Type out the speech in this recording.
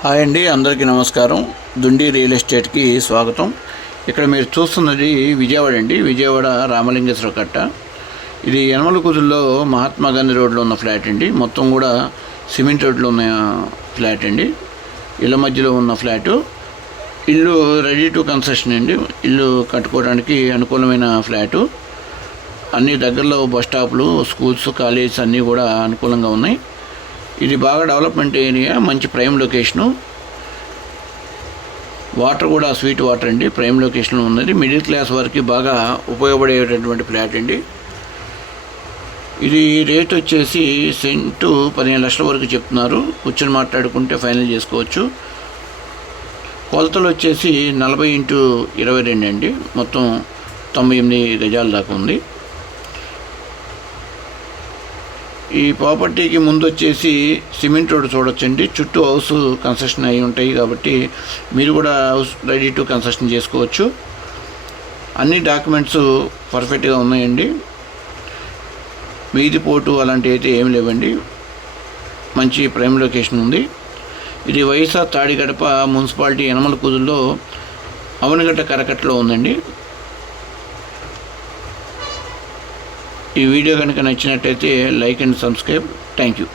Hi అండి, అందరికీ నమస్కారం. దుండి రియల్ ఎస్టేట్కి స్వాగతం. ఇక్కడ మీరు చూస్తున్నది విజయవాడ అండి. విజయవాడ రామలింగేశ్వర కట్ట. ఇది యనమల కుదురులో మహాత్మా గాంధీ రోడ్లో ఉన్న ఫ్లాట్ అండి. మొత్తం కూడా సిమెంట్ రోడ్లో ఉన్న ఫ్లాట్ అండి. ఇళ్ళ మధ్యలో ఉన్న ఫ్లాటు. ఇల్లు రెడీ టు కన్స్ట్రక్షన్ అండి. ఇల్లు కట్టుకోవడానికి అనుకూలమైన ఫ్లాటు. అన్ని దగ్గరలో బస్ స్టాపులు, స్కూల్స్, కాలేజెస్ అన్నీ కూడా అనుకూలంగా ఉన్నాయి. ఇది బాగా డెవలప్మెంట్ ఏరియా, మంచి ప్రైమ్ లొకేషను. వాటర్ కూడా స్వీట్ వాటర్ అండి. ప్రైమ్ లొకేషన్లో ఉన్నది. మిడిల్ క్లాస్ వారికి బాగా ఉపయోగపడేటటువంటి ఫ్లాట్ అండి. ఇది రేట్ వచ్చేసి సెంటు 15 లక్షల వరకు చెప్తున్నారు. కూర్చొని మాట్లాడుకుంటే ఫైనల్ చేసుకోవచ్చు. కొలతలు వచ్చేసి 40x22 అండి. మొత్తం 98 గజాల దాకా ఉంది. ఈ ప్రాపర్టీకి ముందు వచ్చేసి సిమెంట్ రోడ్ చూడొచ్చండి. చుట్టూ హౌస్ కన్స్ట్రక్షన్ అయి ఉంటాయి కాబట్టి మీరు కూడా హౌస్ రెడీ టు కన్స్ట్రక్షన్ చేసుకోవచ్చు. అన్ని డాక్యుమెంట్స్ పర్ఫెక్ట్గా ఉన్నాయండి. వీధి పోటు అలాంటివి అయితే ఏమి లేవండి. మంచి ప్రైమ్ లొకేషన్ ఉంది. ఇది వైఎస్ఆర్ తాడిగడప మున్సిపాలిటీ యనమల కుదురులో అవనగడ్డ కరకట్టలో ఉందండి. ఈ వీడియో కనుక నచ్చినట్టయితే like and subscribe. Thank you.